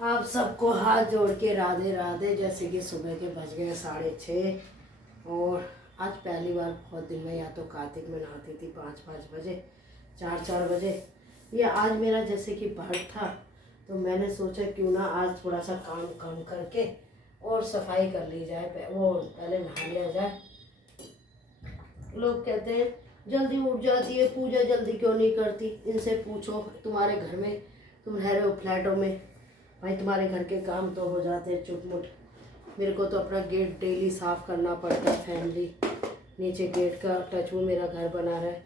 आप सबको हाथ जोड़ के राधे राधे। जैसे कि सुबह के बज गए 6:30 और आज पहली बार बहुत दिन में, या तो कार्तिक में नहाती थी 5-5 बजे, 4-4 बजे। ये आज मेरा जैसे कि व्रत था, तो मैंने सोचा क्यों ना आज थोड़ा सा काम कम करके और सफाई कर ली जाए, वो पहले नहा लिया जाए। लोग कहते हैं जल्दी उठ जाती है पूजा, जल्दी क्यों नहीं करती? इनसे पूछो, तुम्हारे घर में तुम रह रहे हो फ्लैटों में, भाई तुम्हारे घर के काम तो हो जाते हैं चुटमुट। मेरे को तो अपना गेट डेली साफ़ करना पड़ता है। फैमिली नीचे गेट का टच वो मेरा घर बना रहा है।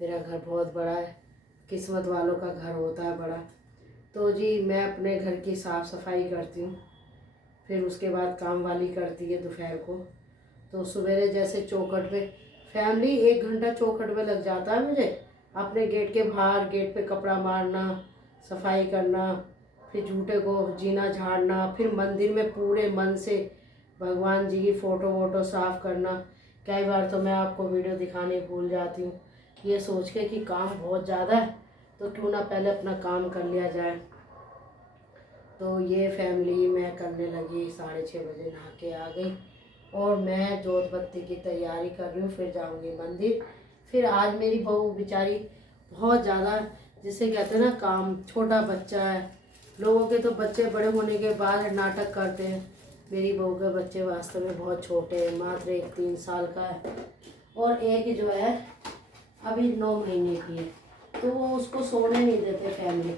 मेरा घर बहुत बड़ा है, किस्मत वालों का घर होता है बड़ा। तो जी मैं अपने घर की साफ़ सफाई करती हूँ, फिर उसके बाद काम वाली करती है दोपहर को। तो सवेरे जैसे चौखट पे फैमिली 1 घंटा चौखट पे लग जाता है मुझे। अपने गेट के बाहर गेट पे कपड़ा मारना, सफाई करना, फिर जूते को जीना झाड़ना, फिर मंदिर में पूरे मन से भगवान जी की फ़ोटो वोटो साफ़ करना। कई बार तो मैं आपको वीडियो दिखाने भूल जाती हूँ, ये सोच के कि काम बहुत ज़्यादा है तो क्यों ना पहले अपना काम कर लिया जाए। तो ये फैमिली मैं करने लगी, 6:30 बजे नहा के आ गई और मैं जोत बत्ती की तैयारी कर रही हूँ। फिर जाऊँगी मंदिर। फिर आज मेरी बहू बेचारी बहुत ज़्यादा, जिसे कहते हैं ना काम, छोटा बच्चा है। लोगों के तो बच्चे बड़े होने के बाद नाटक करते हैं, मेरी बहू के बच्चे वास्तव में बहुत छोटे हैं, मात्र एक 3 साल का है और एक जो है अभी 9 महीने की है। तो वो उसको सोने नहीं देते फैमिली,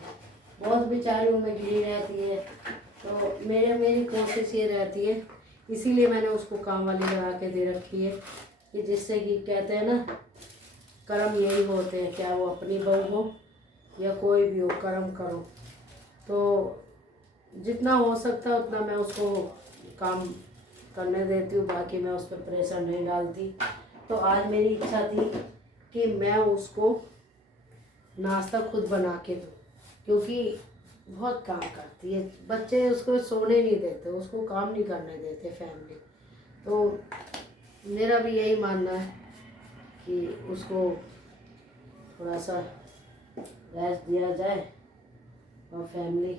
बहुत बेचारी उनमें घिरी रहती है। तो मेरी कोशिश ये रहती है, इसीलिए मैंने उसको काम वाली लगा के दे रखी है कि जिससे कि कहते हैं ना कर्म यही होते हैं, क्या वो अपनी बहू हो या कोई भी हो, कर्म करो। तो जितना हो सकता है उतना मैं उसको काम करने देती हूँ, बाकी मैं उस पर प्रेशर नहीं डालती। तो आज मेरी इच्छा थी कि मैं उसको नाश्ता खुद बना के दूँ, क्योंकि बहुत काम करती है, बच्चे उसको सोने नहीं देते, उसको काम नहीं करने देते फैमिली। तो मेरा भी यही मानना है कि उसको थोड़ा सा रेस्ट दिया जाए। और फैमिली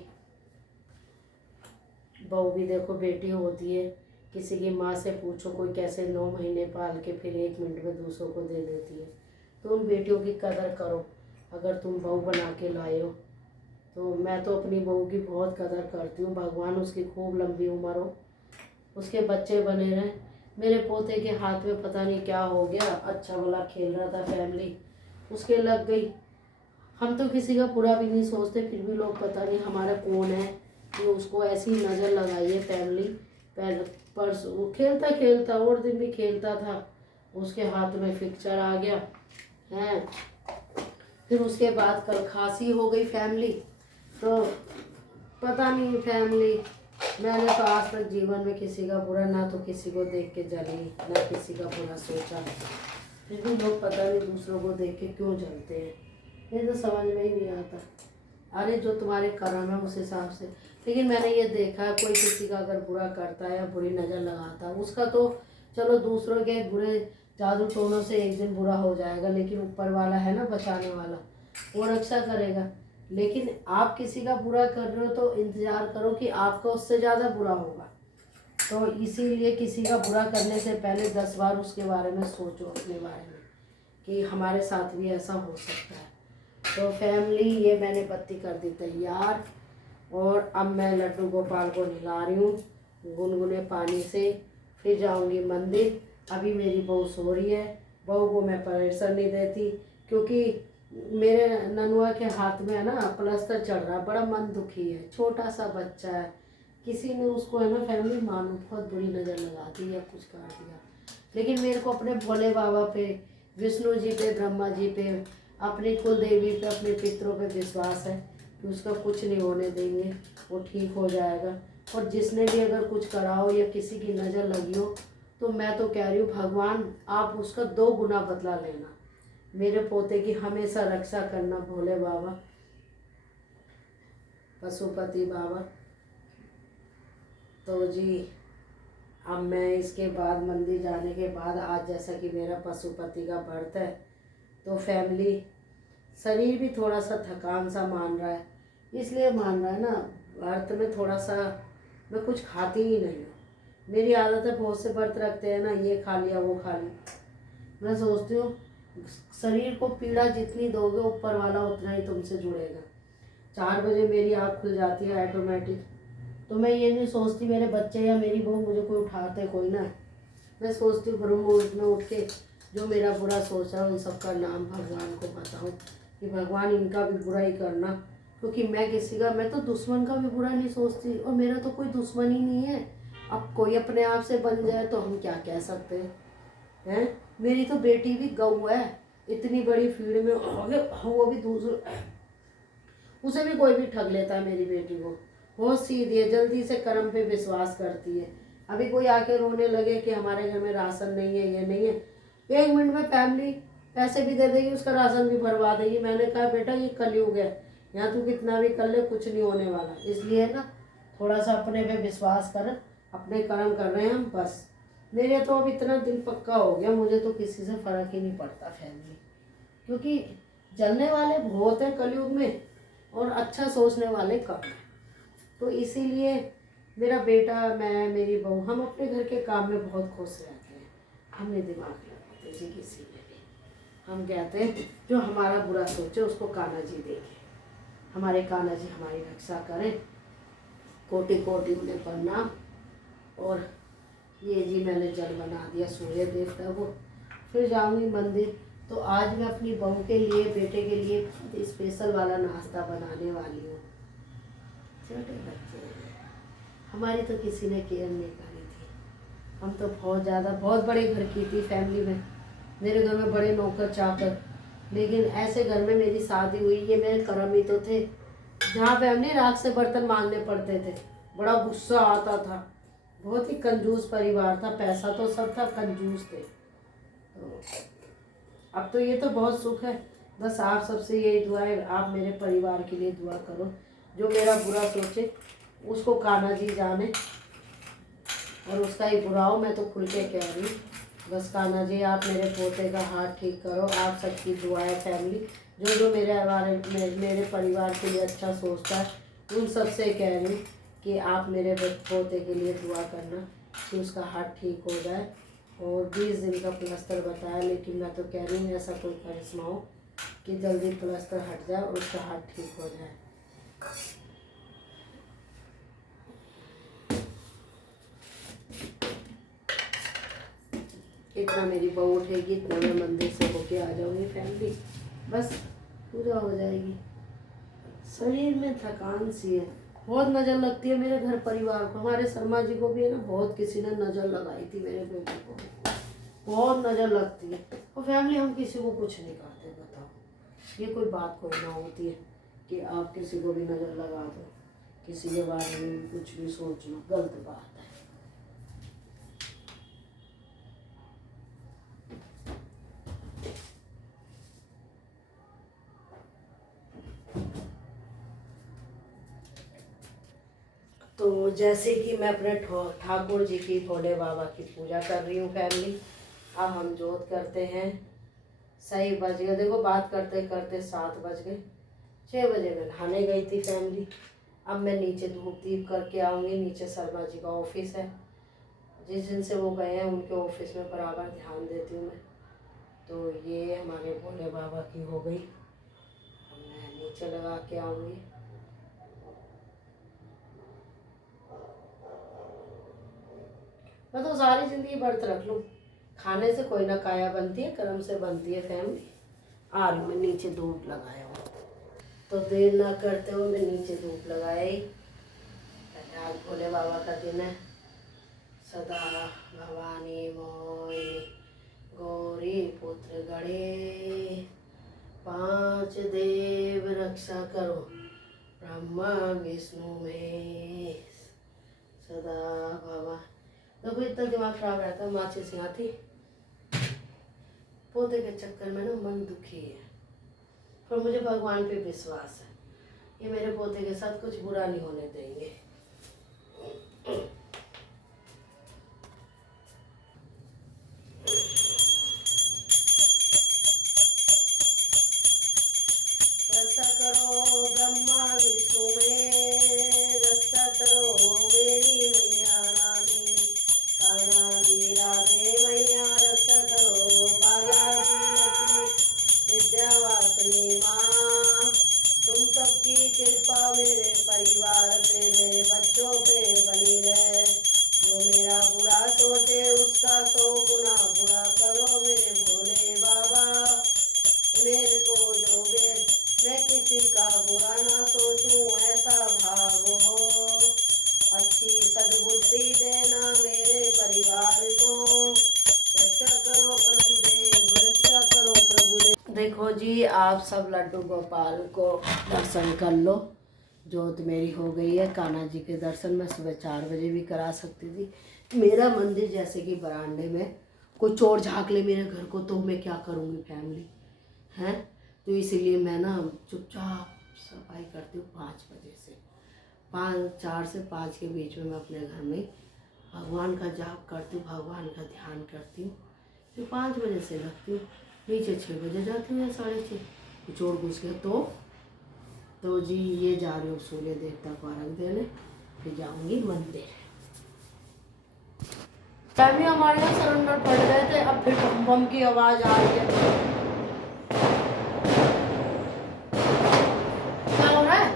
बहू भी देखो बेटी होती है, किसी की माँ से पूछो कोई कैसे 9 महीने पाल के फिर 1 मिनट में दूसरों को दे देती है। तो उन बेटियों की कदर करो, अगर तुम बहू बना के लाए हो। तो मैं तो अपनी बहू की बहुत कदर करती हूँ, भगवान उसकी खूब लंबी उम्र हो, उसके बच्चे बने रहें। मेरे पोते के हाथ में पता नहीं क्या हो गया, अच्छा भला खेल रहा था फैमिली, उसके लग गई। हम तो किसी का बुरा भी नहीं सोचते, फिर भी लोग पता नहीं हमारा कौन है कि उसको ऐसी नज़र लगाई है फैमिली। परस वो खेलता खेलता और दिन भी खेलता था, उसके हाथ में फ्रैक्चर आ गया है। फिर उसके बाद कल खांसी हो गई फैमिली। तो पता नहीं फैमिली, मैंने तो आज तक जीवन में किसी का बुरा, ना तो किसी को देख के जली, ना किसी का बुरा सोचा। फिर भी लोग पता नहीं दूसरों को देख के क्यों जलते हैं, ये तो समझ में ही नहीं आता। अरे जो तुम्हारे कर्म है उस हिसाब से। लेकिन मैंने ये देखा है, कोई किसी का अगर बुरा करता है या बुरी नज़र लगाता है, उसका तो चलो दूसरों के बुरे जादू टोनों से एक दिन बुरा हो जाएगा, लेकिन ऊपर वाला है ना बचाने वाला, वो रक्षा करेगा। लेकिन आप किसी का बुरा कर रहे हो तो इंतज़ार करो कि आपका उससे ज़्यादा बुरा होगा। तो इसीलिए किसी का बुरा करने से पहले 10 बार उसके बारे में सोचो, अपने बारे में, कि हमारे साथ भी ऐसा हो सकता है। तो फैमिली ये मैंने पत्ती कर दी तैयार और अब मैं लड्डू गोपाल को नहला रही हूँ गुनगुने पानी से। फिर जाऊँगी मंदिर। अभी मेरी बहू सो रही है, बहू को मैं प्रेशर नहीं देती, क्योंकि मेरे ननुआ के हाथ में है ना प्लास्टर चढ़ रहा है, बड़ा मन दुखी है, छोटा सा बच्चा है, किसी ने उसको है ना फैमिली मानो बहुत बुरी नज़र लगा दी या कुछ कर दिया। लेकिन मेरे को अपने भोले बाबा पे, विष्णु जी पे, ब्रह्मा जी पे, अपनी कुल देवी पे, अपने पितरों पे विश्वास है कि उसका कुछ नहीं होने देंगे, वो ठीक हो जाएगा। और जिसने भी अगर कुछ करा हो या किसी की नज़र लगी हो, तो मैं तो कह रही हूँ भगवान आप उसका 2 गुना बदला लेना, मेरे पोते की हमेशा रक्षा करना भोले बाबा, पशुपति बाबा। तो जी अब मैं इसके बाद मंदिर जाने के बाद, आज जैसा कि मेरा पशुपति का व्रत है, तो फैमिली शरीर भी थोड़ा सा थकान सा मान रहा है, इसलिए मान रहा है ना, व्रत में थोड़ा सा मैं कुछ खाती ही नहीं हूँ। मेरी आदत है, बहुत से व्रत रखते हैं ना, ये खा लिया वो खा लिया। मैं सोचती हूँ शरीर को पीड़ा जितनी दोगे ऊपर वाला उतना ही तुमसे जुड़ेगा। 4 बजे मेरी आँख खुल जाती है ऑटोमेटिक, तो मैं ये नहीं सोचती मेरे बच्चे या मेरी बहू मुझे कोई उठाते कोई ना। मैं सोचती हूँ ब्रह्म मुहूर्त में उठ के जो मेरा बुरा सोच है उन सबका नाम भगवान को बताऊँ कि भगवान इनका भी बुरा ही करना, क्योंकि मैं तो दुश्मन का भी बुरा नहीं सोचती, और मेरा तो कोई दुश्मन ही नहीं है। अब कोई अपने आप से बन जाए तो हम क्या कह सकते हैं। मेरी तो बेटी भी गऊ है, इतनी बड़ी फील्ड में वो भी दूसरे, उसे भी कोई भी ठग लेता है। मेरी बेटी को बहुत सीधी है, जल्दी से कर्म पे विश्वास करती है। अभी कोई आके रोने लगे कि हमारे घर में राशन नहीं है, ये नहीं है, 1 मिनट में फैमिली पैसे भी दे देगी, उसका राशन भी भरवा देगी। मैंने कहा बेटा ये कलयुग है, यहाँ तू कितना भी कर ले कुछ नहीं होने वाला। इसलिए ना थोड़ा सा अपने पे विश्वास कर, अपने कर्म कर रहे हैं हम बस। मेरे तो अब इतना दिल पक्का हो गया, मुझे तो किसी से फ़र्क ही नहीं पड़ता फैमिली, क्योंकि जलने वाले बहुत हैं कलयुग में और अच्छा सोचने वाले कम हैं। तो इसीलिए मेरा बेटा, मैं, मेरी बहू, हम अपने घर के काम में बहुत खुश रहते हैं। हम नहीं दिमाग लगाते जी किसी में भी। हम कहते हैं जो हमारा बुरा सोचे उसको कान्हा जी देखे, हमारे कान्हा जी हमारी रक्षा करें। कोटि कोटि उन्हें प्रणाम। और ये जी मैंने जल बना दिया सूर्य देवता को, फिर जाऊंगी मंदिर। तो आज मैं अपनी बहू के लिए, बेटे के लिए स्पेशल वाला नाश्ता बनाने वाली हूँ। छोटे बच्चे हैं, हमारी तो किसी ने केयर नहीं करी थी। हम तो बहुत बड़े घर की थी फैमिली में, मेरे घर में बड़े नौकर चाकर, लेकिन ऐसे घर में मेरी शादी हुई। ये मेरे कर्म ही तो थे, जहाँ पे हमने राख से बर्तन मांगने पड़ते थे। बड़ा गुस्सा आता था। बहुत ही कंजूस परिवार था, पैसा तो सब था, कंजूस थे। तो अब तो ये तो बहुत सुख है। बस आप सबसे यही दुआ है, आप मेरे परिवार के लिए दुआ करो। जो मेरा बुरा सोचे उसको कान्हा जी जाने, और उसका ही बुरा हो। मैं तो खुल के कह रही हूँ, बस कान्हा जी आप मेरे पोते का हाथ ठीक करो। आप सबकी दुआ है फैमिली, जो मेरे बारे में, मेरे परिवार के लिए अच्छा सोचता है, उन सबसे कह रही हूँ कि आप मेरे पोते के लिए दुआ करना कि उसका हाथ ठीक हो जाए। और 20 दिन का प्लास्टर बताया, लेकिन मैं तो कह रही हूँ ऐसा कोई करिश्मा हो कि जल्दी प्लास्टर हट जाए और उसका हाथ ठीक हो जाए। इतना मेरी बहू उठेगी, इतना मैं मंदिर से होके आ जाऊंगी फैमिली, बस पूजा हो जाएगी। शरीर में थकान सी है, बहुत नज़र लगती है मेरे घर परिवार को। हमारे शर्मा जी को भी है ना, बहुत किसी ने नज़र लगाई थी मेरे बेटे को, बहुत नज़र लगती है। और फैमिली हम किसी को कुछ नहीं कहते, बताओ ये कोई बात कोई ना होती है कि आप किसी को भी नज़र लगा दो, किसी के बारे में कुछ भी सोचना गलत बात है। तो जैसे कि मैं अपने ठाकुर जी की, भोले बाबा की पूजा कर रही हूँ फैमिली। अब हम जोत करते हैं। सही बज गए, देखो बात करते करते 7 बज गए। 6 बजे मैं नहाने गई थी फैमिली। अब मैं नीचे धूप दीप करके आऊँगी। नीचे शर्मा जी का ऑफिस है, जिस दिन से वो गए हैं उनके ऑफिस में बराबर ध्यान देती हूँ मैं। तो ये हमारे भोले बाबा की हो गई। अब मैं नीचे लगा के आऊँगी। मैं तो सारी ज़िंदगी व्रत रख लूँ, खाने से कोई ना काया बनती है, कर्म से बनती है फैमिली। आ रही मैं नीचे धूप लगाया हूँ, तो देर ना करते हुए मैं नीचे धूप लगाई। आज भोले बाबा का दिन है। सदा भवानी मोहिनी गौरी पुत्र गणे, 5 देव रक्षा करो ब्रह्मा विष्णु महेश। सदा भवा, देखो इतना दिमाग खराब रहता है। माचिस यहाँ थी, पोते के चक्कर में ना मन दुखी है, पर मुझे भगवान पे विश्वास है, ये मेरे पोते के साथ कुछ बुरा नहीं होने देंगे। रक्षा करो ब्रह्मा विष्णु में, देखो जी, आप सब लड्डू गोपाल को दर्शन कर लो। जोत मेरी हो गई है। कान्हा जी के दर्शन मैं सुबह 4 बजे भी करा सकती थी। मेरा मंदिर जैसे कि बरामदे में कोई चोर झाँक ले मेरे घर को तो मैं क्या करूँगी फैमिली हैं। तो इसीलिए मैं ना चुपचाप सफाई करती हूँ 5 बजे से 4 से 5 के बीच में मैं अपने घर में भगवान का जाप करती हूँ, भगवान का ध्यान करती हूँ। फिर 5 बजे से लगती हूँ, नीचे 6 बजे जाती हूँ या 6:30। चोर घुस गया तो जी ये जा रही हूँ सूर्य देवता को अर्घ देने, फिर जाऊँगी मंदिर। तभी हमारे यहाँ सिलेंडर पड़ गए थे, अब फिर बम बम की आवाज़ आ रही है। क्या हो रहा है?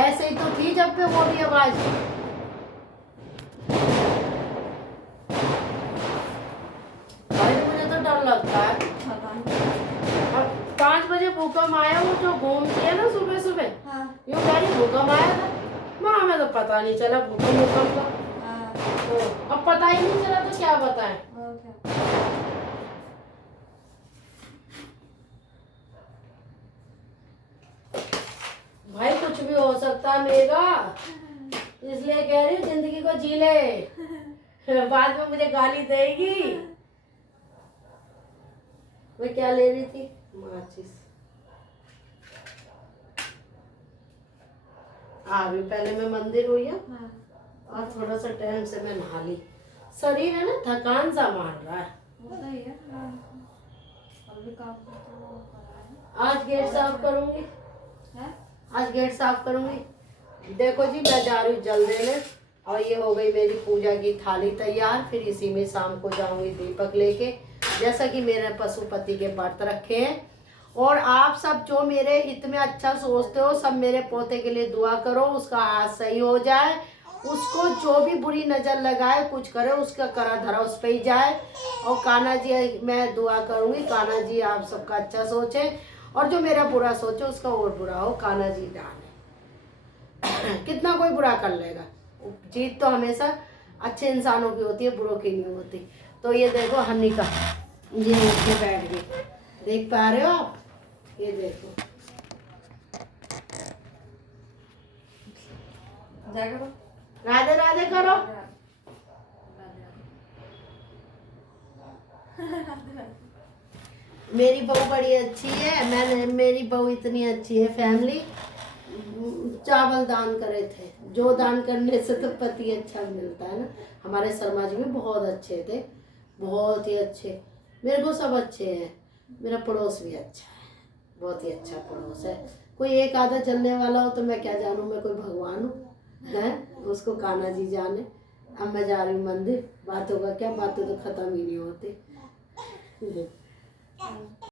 ऐसे ही तो थी जब पे वो भी आवाज़। मुझे तो डर लगता है। 5 बजे भूकंप आया, वो जो घूमती है ना सुबह सुबह, यूँ कह रही भूकंप आया था। माँ हमें तो पता नहीं चला भूकंप का। अब पता ही नहीं चला तो क्या बताएं। भाई कुछ भी हो सकता है मेरा, इसलिए कह रही हूँ जिंदगी को जी ले, बाद में मुझे गाली देगी। मैं क्या ले रही थी? माचिस। अभी पहले मैं मंदिर हुई है और थोड़ा सा टाइम से मैं नहा ली। शरीर है ना थकान सा मार रहा है। आज गेट साफ करूंगी। आज गेट साफ करूंगी। देखो जी मैं जा रही हूँ जल देने, और ये हो गई मेरी पूजा की थाली तैयार। फिर इसी में शाम को जाऊंगी दीपक लेके, जैसा कि मेरे पशुपति के व्रत रखे हैं। और आप सब जो मेरे हित में अच्छा सोचते हो, सब मेरे पोते के लिए दुआ करो, उसका आज सही हो जाए। उसको जो भी बुरी नज़र लगाए कुछ करे, उसका करा धरा उस पर ही जाए। और कान्हा जी मैं दुआ करूंगी, कान्हा जी आप सबका अच्छा सोचें, और जो मेरा बुरा सोचे उसका और बुरा हो कान्हा जी डाले। कितना कोई बुरा कर लेगा, जीत तो हमेशा अच्छे इंसानों की होती है, बुरों की नहीं होती। तो ये देखो हनी का ये उठ के बैठ गई, देख पा रहे हो आप? ये देखो राधे राधे करो। मेरी बहू बड़ी अच्छी है। मेरी बहू इतनी अच्छी है। फैमिली चावल दान करे थे, जो दान करने से तो पति अच्छा मिलता है ना। हमारे शर्मा जी भी बहुत अच्छे थे, बहुत ही अच्छे। मेरे को सब अच्छे हैं। मेरा पड़ोस भी अच्छा है, बहुत ही अच्छा पड़ोस है। कोई एक आधा चलने वाला हो तो मैं क्या जानूँ, मैं कोई भगवान हूँ है, उसको कान्हा जी जाने। अब मैं जा रही हूँ मंदिर। बातों का क्या, बातें तो खत्म ही नहीं होती।